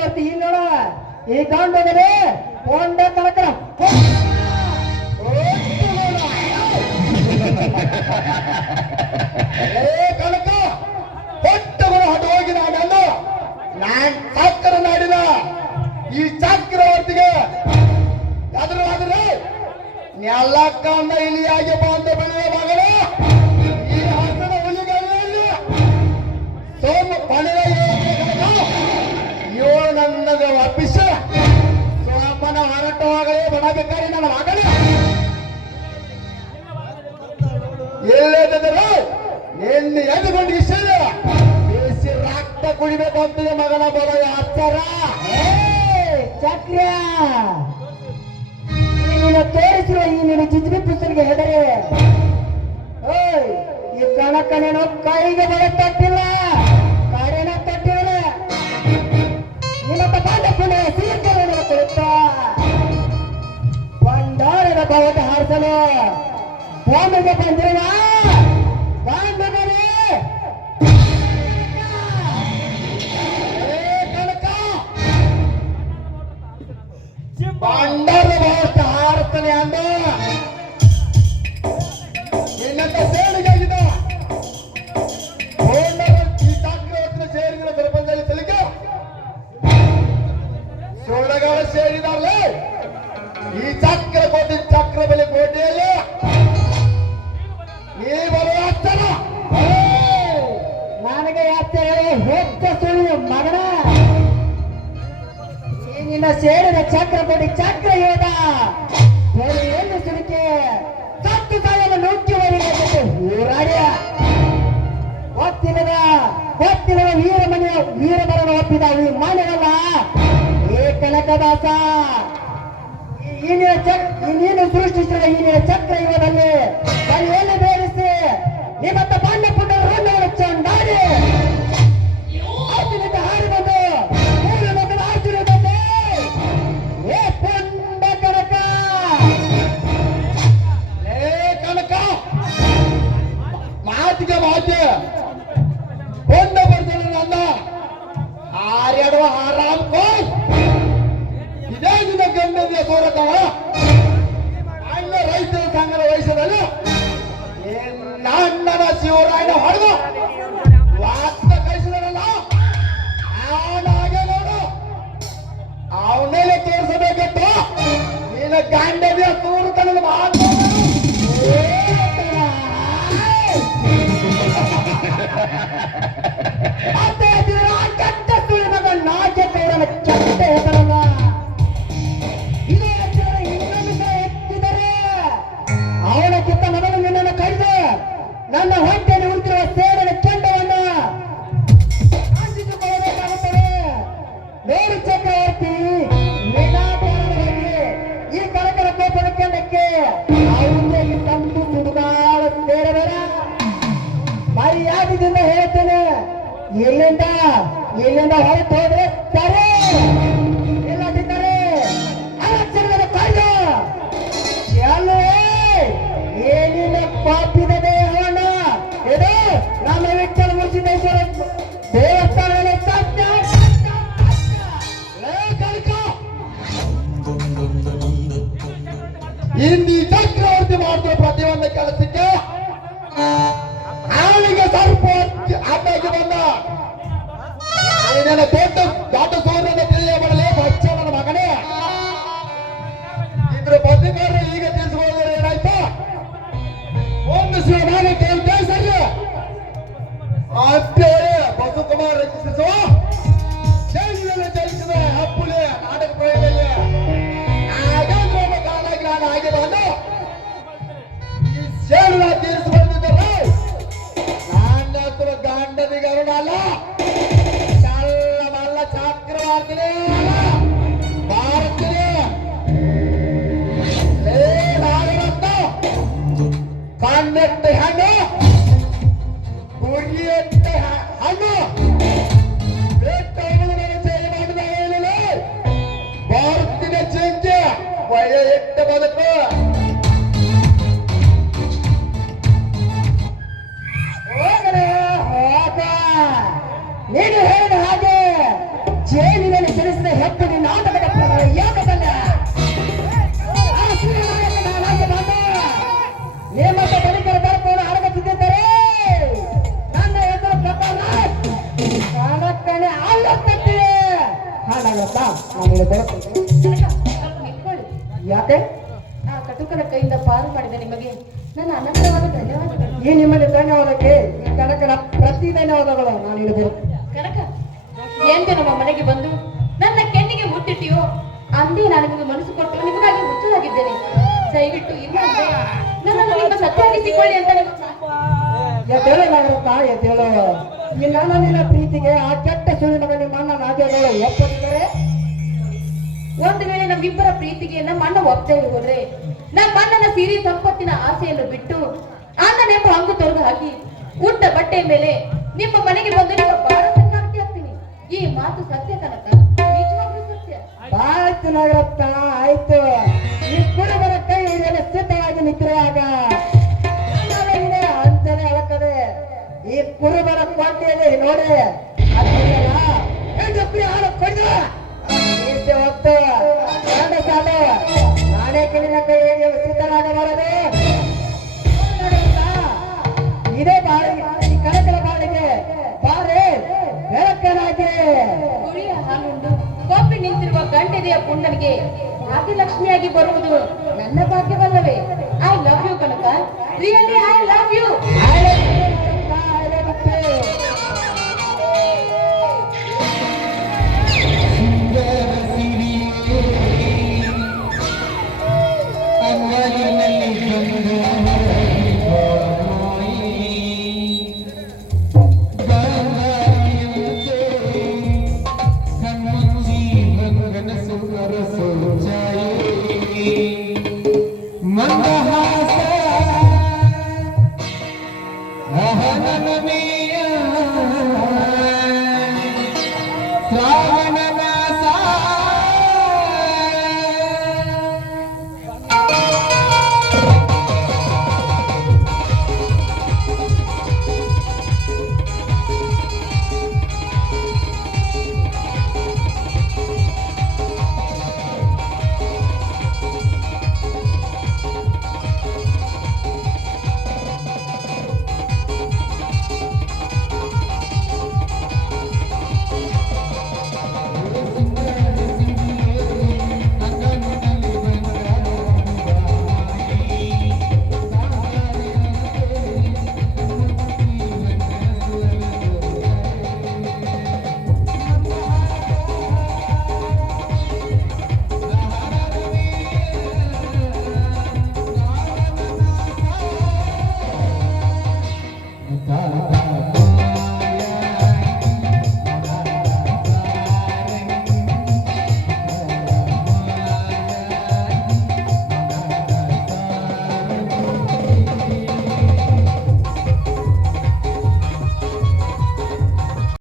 ಈ ಗಂಡದರೆ ಹೊಂಡ ಕನಕ ಏ ಕನಕ, ಹೊಟ್ಟೆಗಳು ಹೊಟ್ಟು ಹೋಗಿ ನಾನಲ್ಲ ನಾನ್ ಸಾಕರ ನಾಡಿನ ಈ ಚಕ್ರವರ್ತಿಗೆ ಅದ್ರ ಆದ್ರೆ ನೆಲಕ್ಕಂದ ಇಲಿಯಾಗಿ ಬಂದ ಬೆಳೆಯ ಮಗನ ಈ ಹಸನ ಹುಲಿಗಳಲ್ಲಿ ಸೋಮ ಪಣದ ಸೋಮನ ಬಡ ಬೇಕಾರಿ ನನ್ನ ಮಗನೇ ಎಲ್ಲೆದ್ದರು ಎಲ್ಲಿ ಎದುಕೊಂಡು ಇಷ್ಟ ಬೇಸಿ ರಕ್ತ ಕುಡಿಬೇಕು ಅಂತಿದೆ ಮಗನ ಬರೋ ಯಾರ ಚಕ್ರ. ನೀನು ತೋರಿಸಿರುವ ಈ ನಿನ್ನ ಚಿತ್ರಿ ಪುಸ್ತರಿಗೆ ಹೆದರಿ. ಈ ನೀನು ಕೈಗೆ ಬರ ಭವತ ಹಾರಿಸಲು. ಬಾಂಬೆಗೆ ಬಂದಿರುವ ಕನಕ. ಬಂಡರ ಭಾಷೆ ಹಾರುತ್ತಾನೆ ಅಂದ. ಸೇರಿದ ಚಕ್ರ ಕೊಡಿ ಚಕ್ರ ಯೋಧ ಏನು ಸುಡಿಕೆ ಸತ್ತು ಸಾಯಲು ನುಗ್ಗಿವರಿಗೆ ಹೋರಾಡಿಯ ಒತ್ತಿನದ ಒತ್ತಿನದ ವೀರಮನೆಯ ಒಪ್ಪಿದ ಈ ಮಾನ್ಯವಲ್ಲ ಏ ಕನಕದಾಸ ನೀನು ಚಕ್ ನೀನು ಸೃಷ್ಟಿಸಿದ ಈ ಚಕ್ರ ಇವರಲ್ಲಿ ಬಳಿ ಏನು ಬೇರಿಸಿ ನಿಮ್ಮತ್ತ ಪಾಂಡ ಪುಟ್ಟ ನನ್ನ ಆರ್ಯಾಡುವ ಆರಾಮ್ ಕೋಯ್. ಇದೇ ದಿನ ಗಂಡನಿಗೆ ಸೋರತವ ಅಣ್ಣ ರೈತರ ಸಂಘದ ವಯಸ್ಸದಲ್ಲಿ ಅಣ್ಣನ ಶಿವರಾಯನ ಹೊಡೆದು ಕೈರನ ಕೆಟ್ಟ ಹೆಸರಲ್ಲ ಇದೇ ಹೆಸರ ನನ್ನ ಹೊಟ್ಟೆಯಲ್ಲಿ ಉಳಿದಿರುವ ಸೇರಿನ ಕೆಂಡವನ್ನು ನಿರಾಧಾರವಾಗಿ ಈ ಕನಕನ ಕೋಪದ ಕೆಂಡಕ್ಕೆ ಅವನಿಗೆ ತಂದು ಸುಡುಗಾಡ ಸೇರಬೇಡ. ಮರ್ಯಾದದಿಂದ ಹೇಳ್ತೇನೆ ಇಲ್ಲಿಂದ ಇಲ್ಲಿಂದ ಹೊರಟು? ಇಂದಿ ಚಕ್ರವರ್ತಿ ಮಾಡುವ ಪ್ರತಿಯೊಂದು ಕೆಲಸಕ್ಕೆ ಅವನಿಗೆ ಸ್ವಲ್ಪ ಅಡ್ಡಾಗಿ ಬಂದ ನಿನ್ನ ದೊಡ್ಡ ದೊಡ್ಡ ಸೂರ್ಯನ ತಿಳಿಯಬಡಲೇ ಬಚ್ಚ ನನ್ನ ಮಗನೇ ಇದ್ರ ಬದ್ಧಕಾರರು ಈಗ ತಿಳಿಸ್ಬೋದ್ರೆ ಏನಾಯ್ತು ಒಂದು ಶಿವನಾಗ ಕೇಳ್ತೇ ಸರಿ ಅಂತೇಳಿ ಬಸವಕುಮಾರ್ ರಚಿಸುವ ला तीर्थ तुला गांड बिघडून आला. चालला मारला छात्र मारले मारले कांदट्टे हाणो पोरगी एकटे हाणो भारतीने चिंच्या वय एकटे बदक ನೀನು ಹೇಳಿದ ಹಾಗೆ ಜೈಲಿನಲ್ಲಿ ಚಲಿಸಿದ ಹೆತ್ತು ನಿನ್ನ ಆಟದ ಯಾಕದಲ್ಲ? ನೇಮಕ ನನ್ನ ಹೆಸರು ಪ್ರಕಾರ ಕಾಣಕ್ಕನೆ ಯಾಕೆ? ನಾವು ಕಟುಕರ ಕೈಯಿಂದ ಪಾರು ಮಾಡಿದೆ ನಿಮಗೆ. ನನ್ನ ಅನಂತವಾದ ಧನ್ಯವಾದಗಳು. ಈ ನಿಮ್ಮಲ್ಲಿ ಧನ್ಯವಾದಕ್ಕೆ ಕನಕನ ಪ್ರತಿ ಧನ್ಯವಾದಗಳು ನಾನು ಇಡಬೇಕು ಎಂದು ನಮ್ಮ ಮನೆಗೆ ಬಂದು ನನ್ನ ಕೆನ್ನಿಗೆ ಮುಟ್ಟಿಟ್ಟಿಯೋ? ಅಂದೇ ನಾನು ನಿಮಗೆ ಮನಸ್ಸು ಕೊಟ್ಟು ನಿಮಗಾಗಿ ಮುಚ್ಚಲಾಗಿದ್ದೇನೆ. ದಯವಿಟ್ಟು ಇನ್ನೊಂದು ನನ್ನನ್ನು ನಿಮ್ಮ ಸತ್ಯಾಗಿಸಿಕೊಳ್ಳಿ ಅಂತ ಎದ್ದೇಳು ನಾಗರತ್ನ ಎದ್ದೇಳು. ಈ ನನ್ನ ನಿನ್ನ ಪ್ರೀತಿಗೆ ಆ ಕೆಟ್ಟ ಸುಳ್ಳಿನ ಮಗ ನಿಮ್ಮ ಅಣ್ಣ ನಾಗೇಗಳು ಒಪ್ಪದಿದ್ದರೆ? ಒಂದು ವೇಳೆ ನಮ್ಮಿಬ್ಬರ ಪ್ರೀತಿಗೆ ನಮ್ಮ ಅಣ್ಣ ಒಪ್ಪದೆ ಹೋದ್ರೆ ನಮ್ಮ ಅಣ್ಣನ ಸಿರಿ ಸಂಪತ್ತಿನ ಆಸೆಯನ್ನು ಬಿಟ್ಟು ಅಣ್ಣನೆಂಬ ಹಂಗು ತೊರೆದು ಹಾಕಿ ಉಟ್ಟ ಬಟ್ಟೆ ಮೇಲೆ ನಿಮ್ಮ ಮನೆಗೆ ಬಂದು ನಿಮ್ಮ ಬಾಳ ಈ ಮಾತು ಸತ್ಯ ಕನಕ? ನಿಜವಾಗ್ಲೂ ಸತ್ಯ. ಆಯ್ತು ನಾಗರತ್ನ ಆಯ್ತು. ಈ ಕುರುಬರ ಕೈ ಹಿಡಿಯಲು ಸಿದ್ಧವಾಗಿ ನಿಂತಿರುವಾಗ ಅಂಜನೆ ಅಳಕದೆ ಈ ಕುರುಬರ ಕೊಟ್ಟಿದೆ ನೋಡಿ ಹೊತ್ತು. ಸಾಲು. ನಾನೇ ಕಣ್ಣಿನ ಕೈ ಸಿದ್ಧರಾಗಬಾರದು. ಇದೇ ಬಾಳಿಗೆ ಗಂಡೆದೆಯ ಪುಂಡನಿಗೆ ಭಾಗ್ಯಲಕ್ಷ್ಮಿಯಾಗಿ ಬರುವುದು ನನ್ನ ಭಾಗ್ಯವಲ್ಲವೇ? I love you Kanaka. Really I love you Mahananami